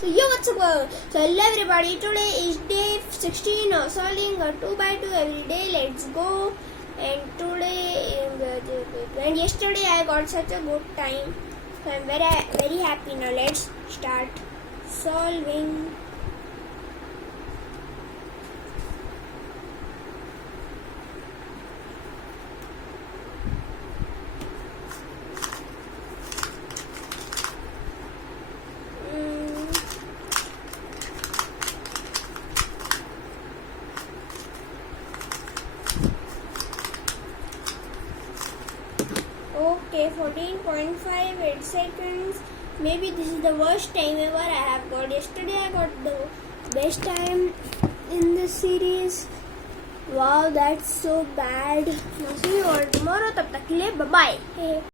So yo, what's up? So hello everybody, today is day 16 of solving a 2x2 every day. Let's go. And and yesterday I got such a good time, so I'm very happy. Now let's start solving. Okay, 14.58 seconds. Maybe this is the worst time ever I have got. Yesterday I got the best time in this series. Wow, that's so bad. Now see you all tomorrow. Tab tak ke liye, bye bye.